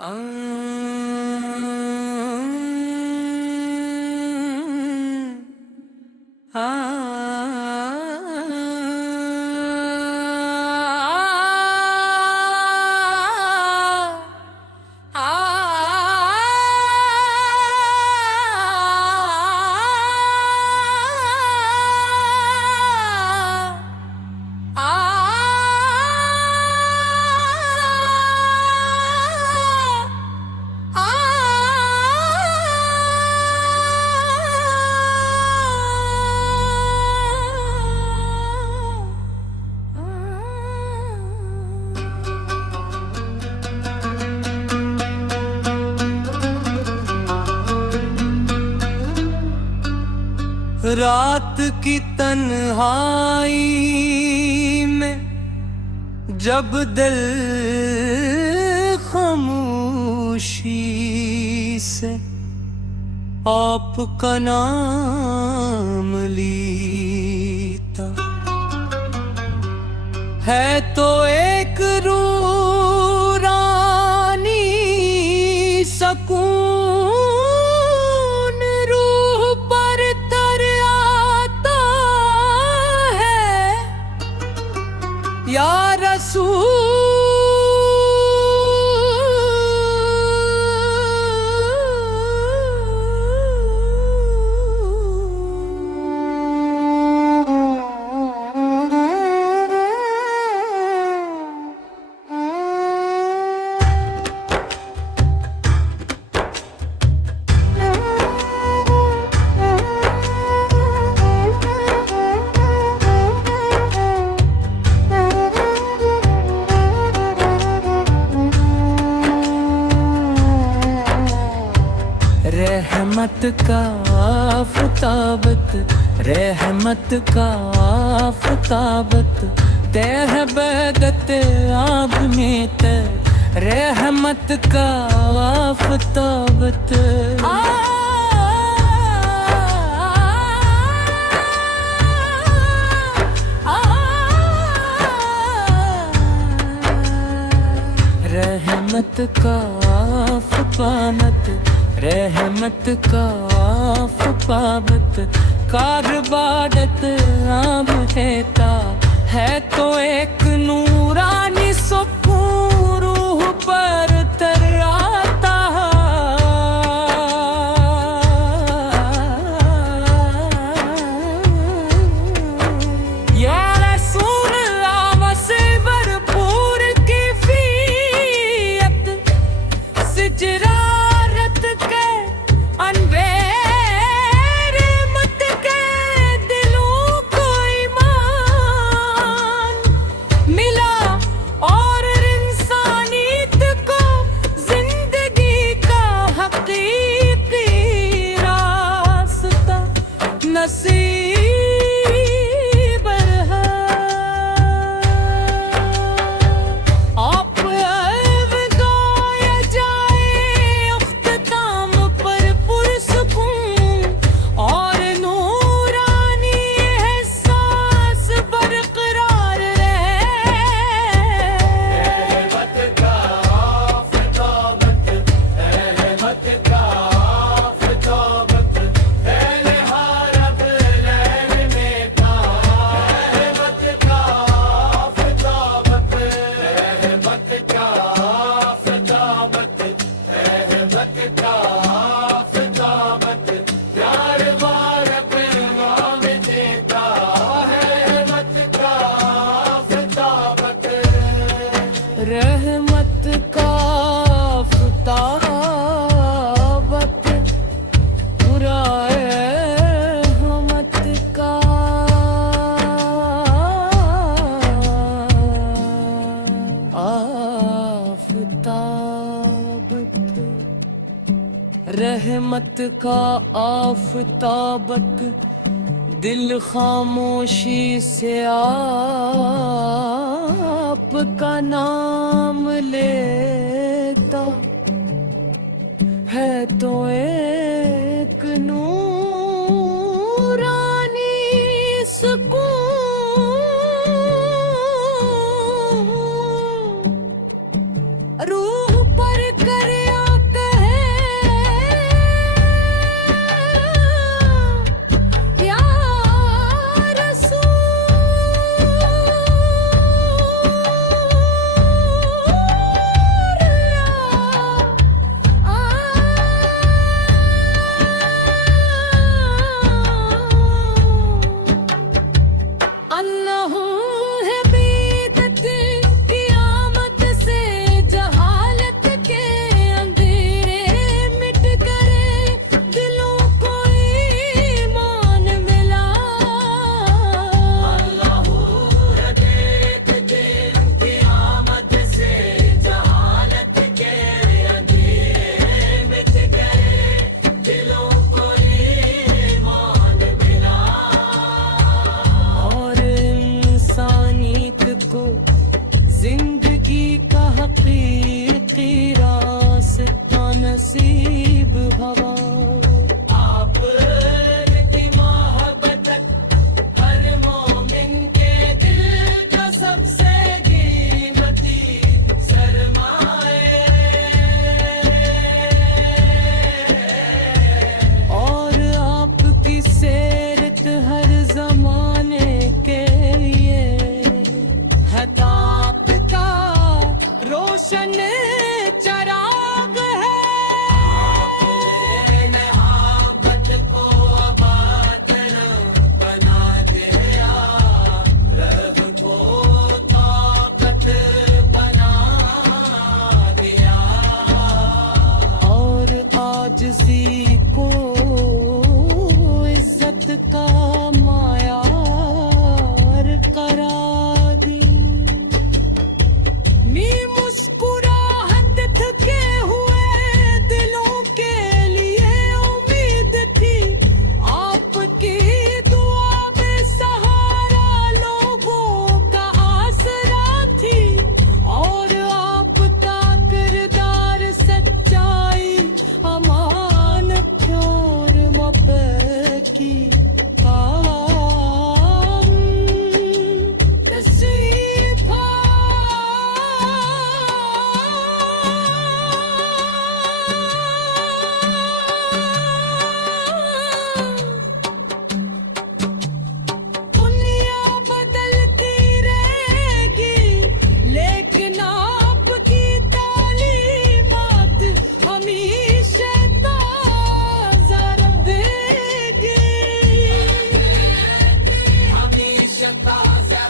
आ, आ, रात की तन्हाई में जब दिल खामोशी से आपका नाम लीता है तो एक रूरानी सकून रूह पर तर आता है या रसूल। रहमत का आफताबत, रहमत का आफताबत तेह बदत आब में ते रहमत का आफताबत। रहमत का आफताबत, रहमत का आफताबत कारबादत आब है तो एक नूरानी सुकून रूह पर तर आता या रसूल आमद से भरपूर कैफियत सिजरा नसीब है आप अलविदा जाए अख्ताम पर पुरसकून और नूरानी एहसास बरकरार रहे। रहमत का आफताबत, रहमत का आफताबत रहमत का आफताबत पूरा रहमत का आफताबत, रहमत का आफताबत दिल खामोशी से आपका नाम लेता है तो एक नूरानी सुकून रूह पर करे आजिज़ी को इज्जत का मायार करा दी। नी मुस्कुराहट थके हुए दिलों के लिए उम्मीद थी, आपकी दुआ में सहारा लोगों का आसरा थी। और आपका किरदार सच्चाई अमानत और मोहब्बत की काम तस्वीर दुनिया बदलती रहेगी, लेकिन आपकी तालीमात हमेशा ताज़ा रहेगी। हमेशा ताज़ा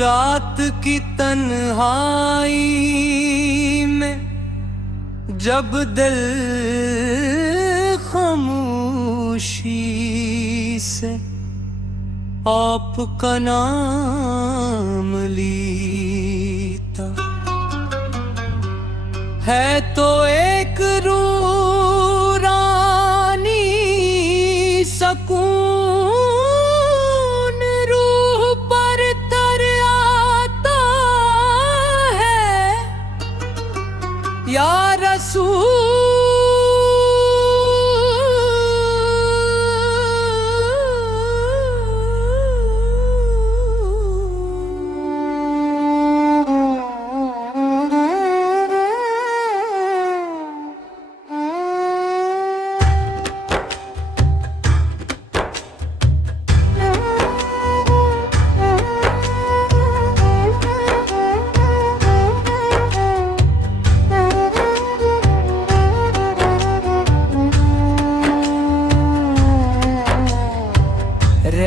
रात की तन्हाई में जब दिल खामोशी से आपका नाम लीता है, तो एक रूरानी सकून रूह पर तर आता है। या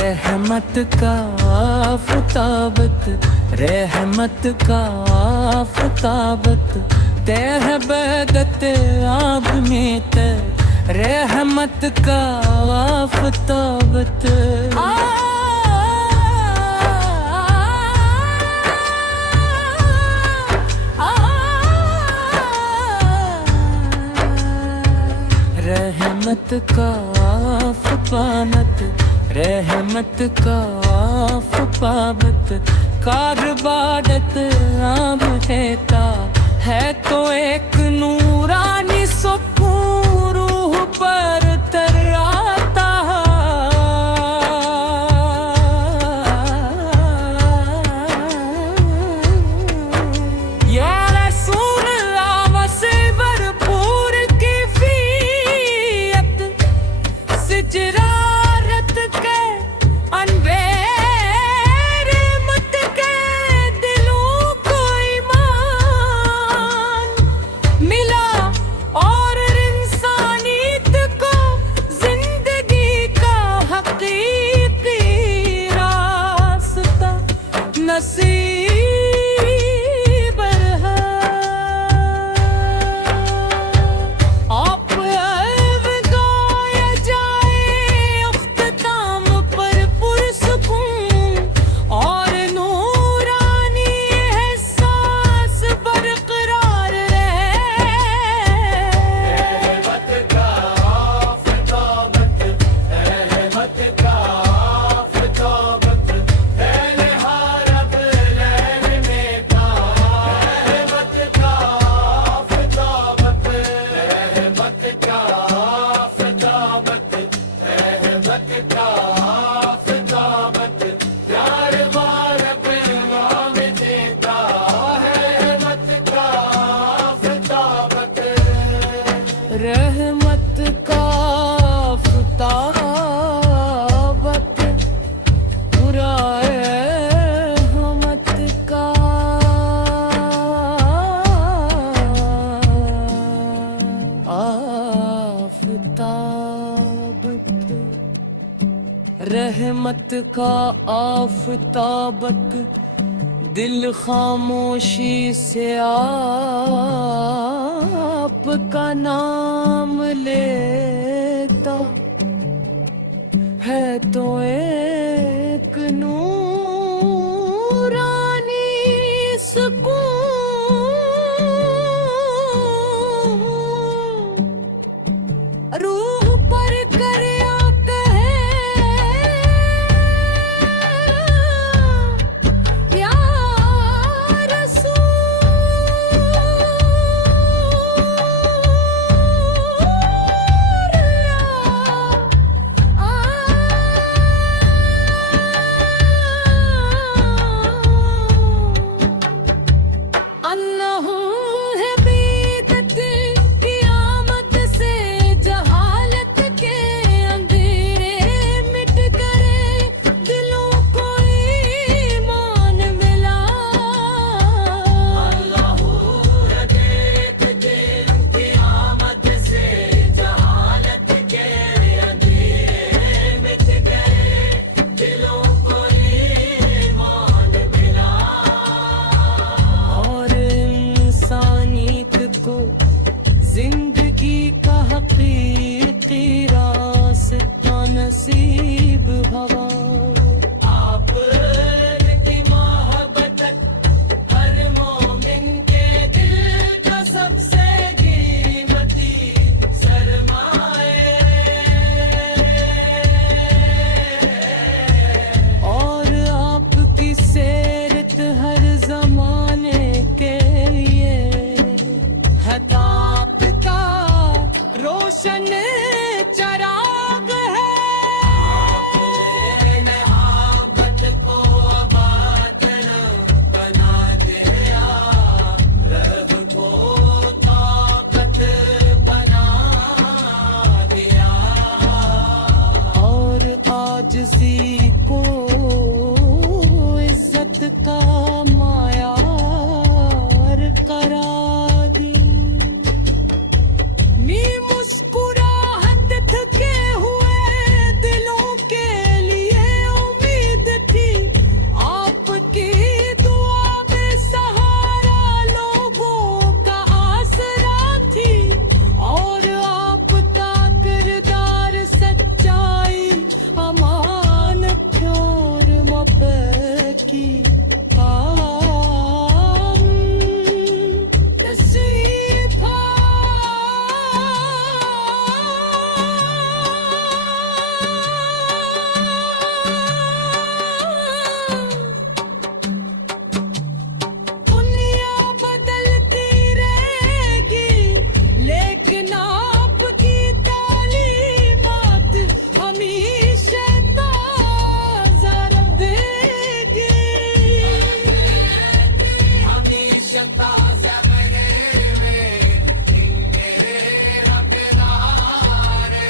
रहमत का आफताबत, रहमत का आफताबत तेह बदत आब में ते रहमत का आफताबत। रहमत का आफताबत, रहमत का आफताबत कारबादत आब है तो एक नूरानी सुकून रूह पर तर आता या रसूल आमसे भरपूर कैफियत सिजरारत के अनवेर मत के दिलों को ईमान मिला और इंसानियत को जिंदगी का हकीकी रास्ता नसीब है। आप अलविदा जाए रहमत का आफताबक दिल खामोशी से आपका नाम लेता है तो एक नूरानी सुकून रूह पर करया कहे या अल्लाह है बीदत क़यामत से जहालत के अंधेरे मिट करे दिलों को ईमान मिला अल्लाह है बीदत क़यामत से जहालत के अंधेरे मिट गए दिलों को ईमान मिला और इंसानियत को जिंदगी का हकीकी रास्ता नसीब हवा आपकी मोहब्बत हर मोमिन के दिल का सबसे कीमती सरमाए और आपकी सेरत हर जमाने के लिए है ताप का रोशन चराग है आपने मोहब्बत को आबाद बना दिया रब को ताकत बना दिया और आजिज़ी को इज्जत का मायार करा दी नी मुस्कुराहट थके हुए दिलों के लिए उम्मीद थी आपकी दुआ में सहारा लोगों का आसरा थी और आपका किरदार सच्चाई अमान प्योर मोहब्बत काम नसीफा दुनिया बदलती रहेगी लेकिन आपकी तालीमात हमेशा ताज़ा रहेगी हमेशा ताज़ा रहेगी मेरे रब नारे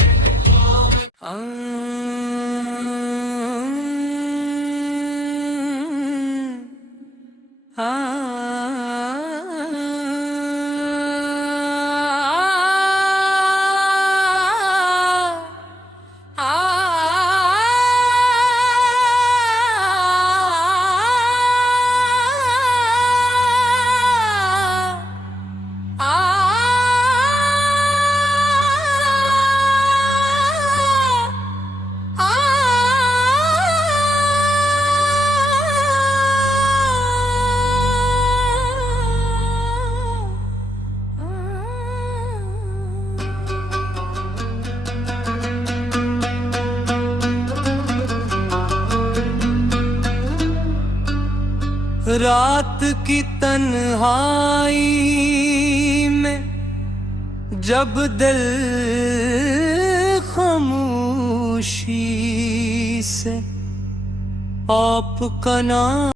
रात की तन्हाई में जब दिल खामोशी से आपका नाम